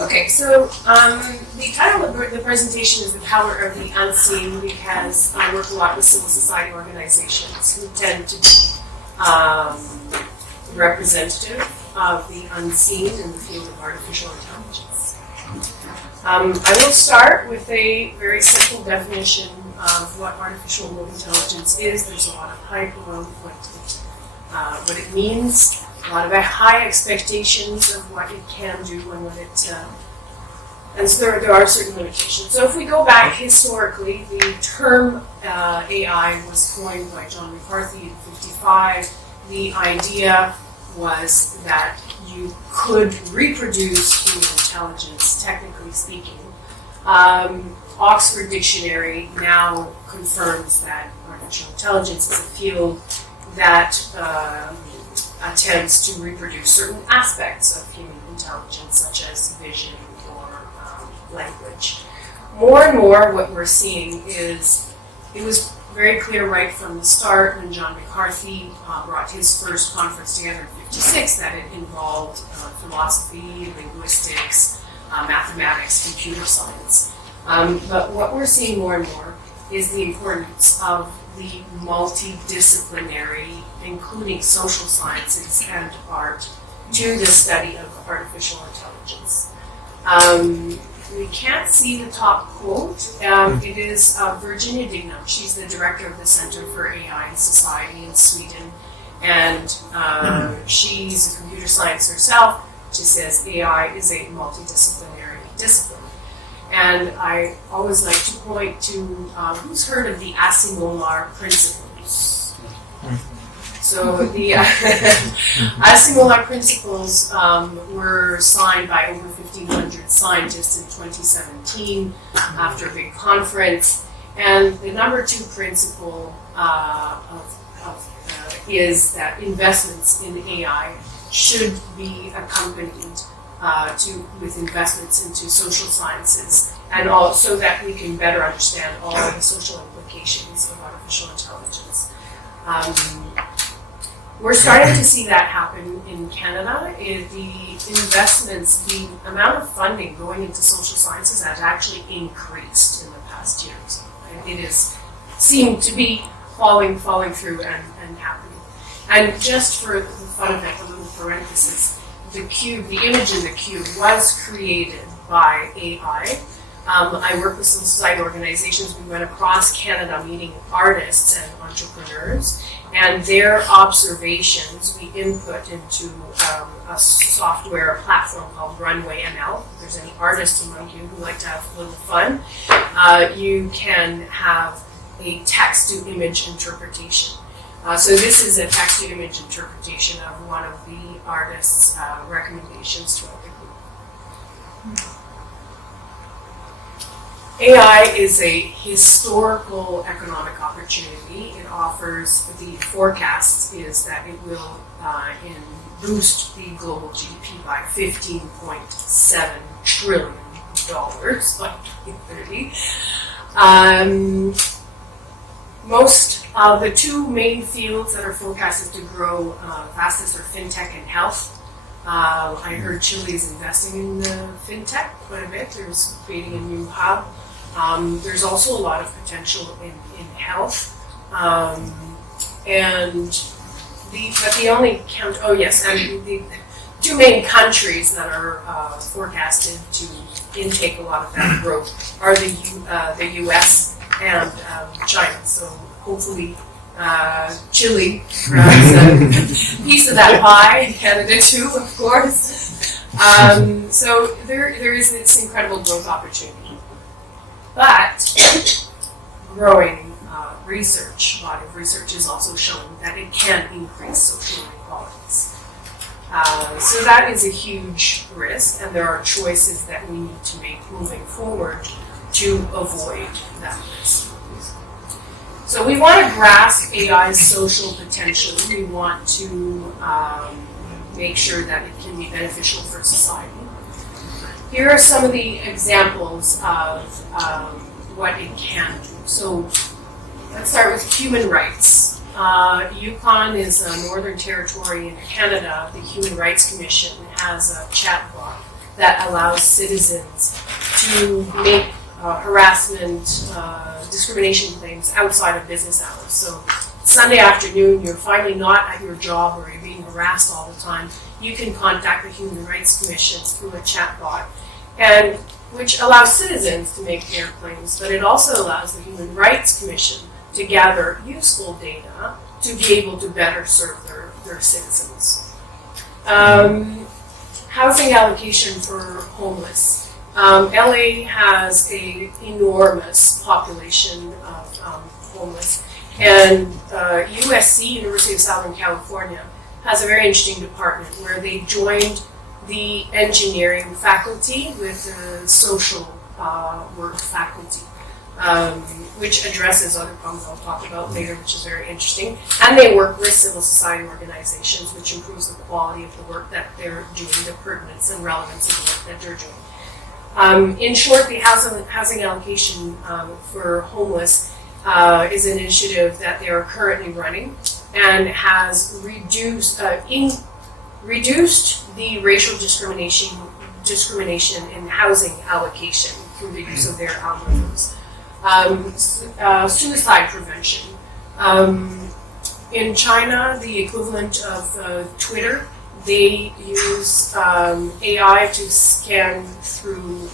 Okay, so the title of the presentation is The Power of the Unseen, because I work a lot with civil society organizations who tend to be representative of the unseen in the field of artificial intelligence. I will start with a very simple definition of what artificial intelligence is. There's a lot of hype around what it means, a lot of high expectations of what it can do and what it, and so there are certain limitations. So if we go back historically, the term AI was coined by John McCarthy in '55. The idea was that you could reproduce human intelligence, technically speaking. Oxford Dictionary now confirms that artificial intelligence is a field that attempts to reproduce certain aspects of human intelligence, such as vision or language. More and more what we're seeing is, it was very clear right from the start when John McCarthy brought his first conference together in '56 that it involved philosophy, linguistics, mathematics, computer science. But what we're seeing more and more is the importance of the multidisciplinary, including social sciences and art, to the study of artificial intelligence. We can't see the top quote. It is Virginia Dignam. She's the director of the Center for AI and Society in Sweden. And she's a computer science herself. She says AI is a multidisciplinary discipline. And I always like to point to, who's heard of the Asimov principles? So the Asimov principles were signed by over 1,500 scientists in 2017 after a big conference. And the number 2 principle is that investments in AI should be accompanied with investments into social sciences, and so that we can better understand all the social implications of artificial intelligence. We're starting to see that happen in Canada. The investments, the amount of funding going into social sciences has actually increased in the past years. It is seemed to be falling through and happening. And just for the fun of it, a little parenthesis, the cube, the image in the cube was created by AI. I work with some society organizations. We went across Canada meeting artists and entrepreneurs, and their observations we input into a software, a platform called Runway ML. If there's any artists among you who like to have a little fun, you can have a text-to-image interpretation. So this is a text-to-image interpretation of one of the artist's recommendations to other group. AI is a historical economic opportunity. It offers, the forecast is that it will boost the global GDP by $15.7 trillion by 2030. Most of the 2 main fields that are forecasted to grow fastest are fintech and health. I heard Chile is investing in fintech quite a bit. There's creating a new hub. There's also a lot of potential in health. The 2 main countries that are forecasted to intake a lot of that growth are the U.S. and China. So hopefully Chile grabs a piece of that pie, and Canada too, of course. So there is this incredible growth opportunity. But growing research, a lot of research is also showing that it can increase social inequalities. So that is a huge risk, and there are choices that we need to make moving forward to avoid that risk. So we want to grasp AI's social potential. We want to make sure that it can be beneficial for society. Here are some of the examples of what it can do. So let's start with human rights. Yukon is a northern territory in Canada. The Human Rights Commission has a chatbot that allows citizens to make harassment, discrimination claims outside of business hours. So Sunday afternoon, you're finally not at your job or you're being harassed all the time, you can contact the Human Rights Commission through a chatbot, and which allows citizens to make their claims, but it also allows the Human Rights Commission to gather useful data to be able to better serve their citizens. Housing allocation for homeless. LA has an enormous population of homeless, and USC, University of Southern California, has a very interesting department where they joined the engineering faculty with the social work faculty, which addresses other problems I'll talk about later, which is very interesting. And they work with civil society organizations, which improves the quality of the work that they're doing, the pertinence and relevance of the work that they're doing. In short, the housing allocation for homeless is an initiative that they are currently running and has reduced the racial discrimination in housing allocation through the use of their algorithms. Suicide prevention. In China, the equivalent of Twitter, they use AI to scan through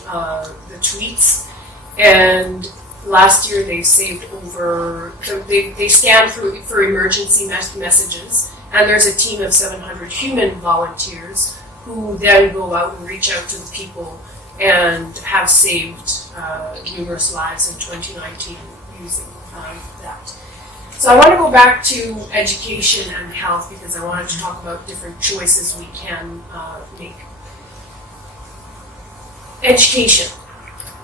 the tweets, and last year they saved over, they scan through for emergency messages, and there's a team of 700 human volunteers who then go out and reach out to the people and have saved numerous lives in 2019 using that. So I want to go back to education and health because I wanted to talk about different choices we can make. Education.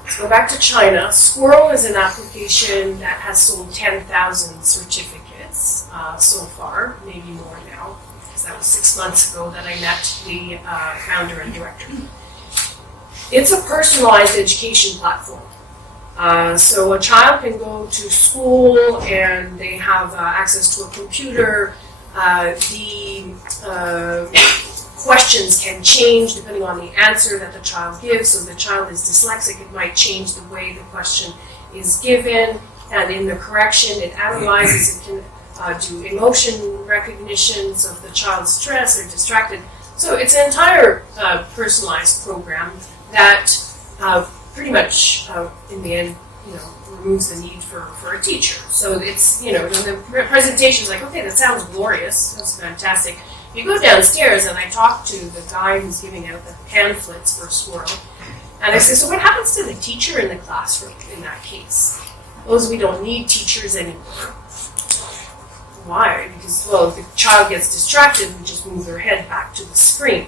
Let's go back to China. Squirrel is an application that has sold 10,000 certificates so far, maybe more now, because that was 6 months ago that I met the founder and director. It's a personalized education platform. So a child can go to school and they have access to a computer. The questions can change depending on the answer that the child gives. So if the child is dyslexic, it might change the way the question is given. And in the correction, it analyzes, it can do emotion recognitions of the child's stress or distracted. So it's an entire personalized program that pretty much, in the end, removes the need for a teacher. So it's, when the presentation's like, okay, that sounds glorious, that's fantastic. You go downstairs and I talk to the guy who's giving out the pamphlets for Squirrel, and I say, so what happens to the teacher in the classroom in that case? Those we don't need teachers anymore. Why? Because, well, if the child gets distracted, we just move their head back to the screen.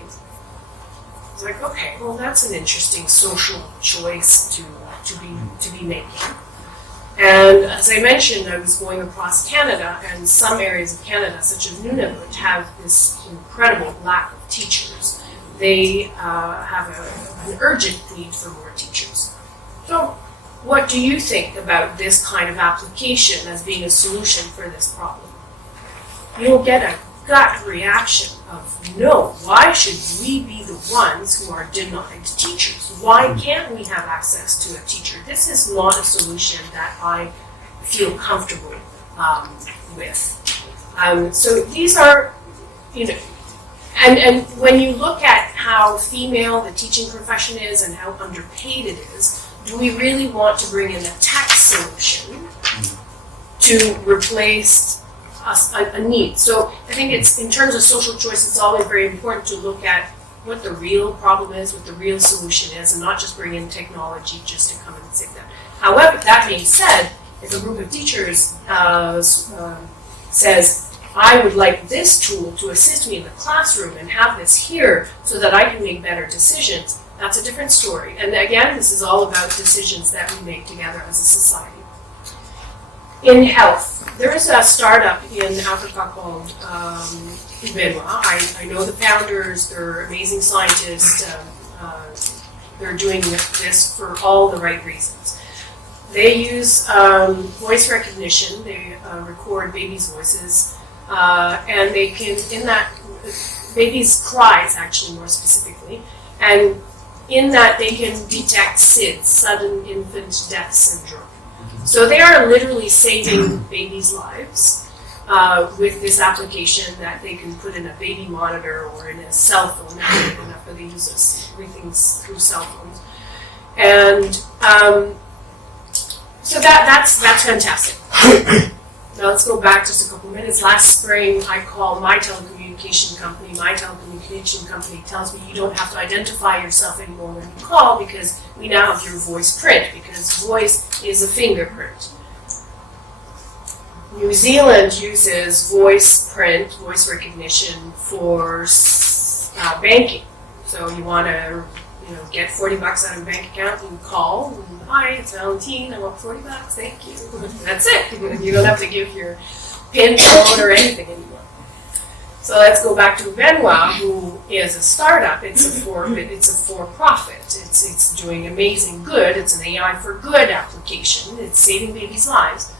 It's like, okay, well, that's an interesting social choice to be making. And as I mentioned, I was going across Canada, and some areas of Canada, such as Nunavut, have this incredible lack of teachers. They have an urgent need for more teachers. So, what do you think about this kind of application as being a solution for this problem? You'll get a gut reaction of, no, why should we be the ones who are denied teachers? Why can't we have access to a teacher? This is not a solution that I feel comfortable with. So these are, and when you look at how female the teaching profession is and how underpaid it is, do we really want to bring in a tech solution to replace a need? So I think it's, in terms of social choice, it's always very important to look at what the real problem is, what the real solution is, and not just bring in technology just to come and save them. However, that being said, if a group of teachers says, I would like this tool to assist me in the classroom and have this here so that I can make better decisions, that's a different story. And again, this is all about decisions that we make together as a society. In health, there is a startup in Africa called Programa. I know the founders, they're amazing scientists, they're doing this for all the right reasons. They use voice recognition, they record babies' voices, and they can, in that, babies' cries actually more specifically, and in that they can detect SIDS, sudden infant death syndrome. So they are literally saving babies' lives with this application that they can put in a baby monitor or in a cell phone. Enough they use this, everything's through cell phones. And so that's fantastic. Now let's go back just a couple minutes. Last spring, I called my telecommunication company. My telecommunication company tells me you don't have to identify yourself anymore when you call because we now have your voice print, because voice is a fingerprint. New Zealand uses voice print, voice recognition for banking. So you want to get $40 out of a bank account, you call, and, hi, it's Valentine, I want $40, thank you. That's it. You don't have to give your PIN code or anything anymore. So let's go back to Benoit, who is a startup. It's a for-profit. It's doing amazing good. It's an AI for good application. It's saving babies' lives.